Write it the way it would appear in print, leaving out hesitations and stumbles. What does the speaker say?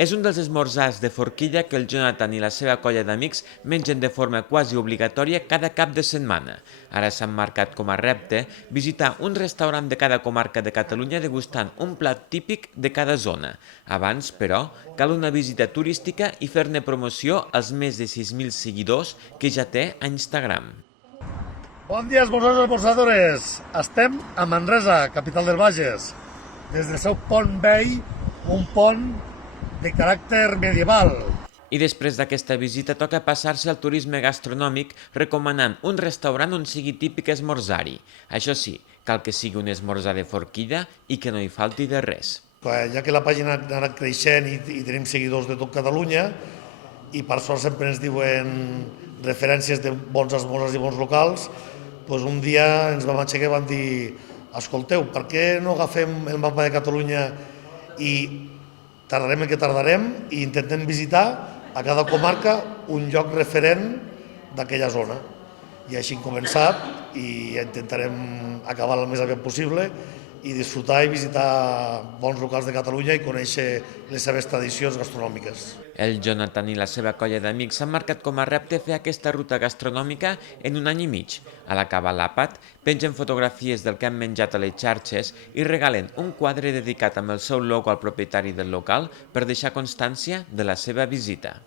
És un dels esmorzars de forquilla que el Jonathan i la seva colla d'amics mengen de forma quasi obligatòria cada cap de setmana. Ara s'han marcat com a repte visitar un restaurant de cada comarca de Catalunya degustant un plat típic de cada zona. Abans, però, cal una visita turística i fer-ne promoció als més de 6.000 seguidors que ja té a Instagram. Bon dia, esmorzadors i esmorzadores. Estem a Manresa, capital del Bages. Des del seu pont vell, un pont de caràcter medieval. I després d'aquesta visita toca passar-se al turisme gastronòmic recomanant un restaurant on sigui típic esmorzar-hi. Això sí, cal que sigui un esmorzar de forquilla i que no hi falti de res. Ja que la pàgina ha anat creixent i tenim seguidors de tot Catalunya, i per sort sempre ens diuen referències de bons esmorzars i bons locals, doncs un dia ens vam aixecar i vam dir: escolteu, per què no agafem el mapa de Catalunya i tardarem el que tardarem i intentem visitar a cada comarca un lloc referent d'aquella zona. I així hem començat i intentarem acabar el més aviat possible i disfrutar i visitar bons locals de Catalunya i conèixer les seves tradicions gastronòmiques. El Jonathan i la seva colla d'amics s'han marcat com a repte fer aquesta ruta gastronòmica en un any i mig. A l'acabar l'àpat, pengen fotografies del que han menjat a les xarxes i regalen un quadre dedicat amb el seu logo al propietari del local per deixar constància de la seva visita.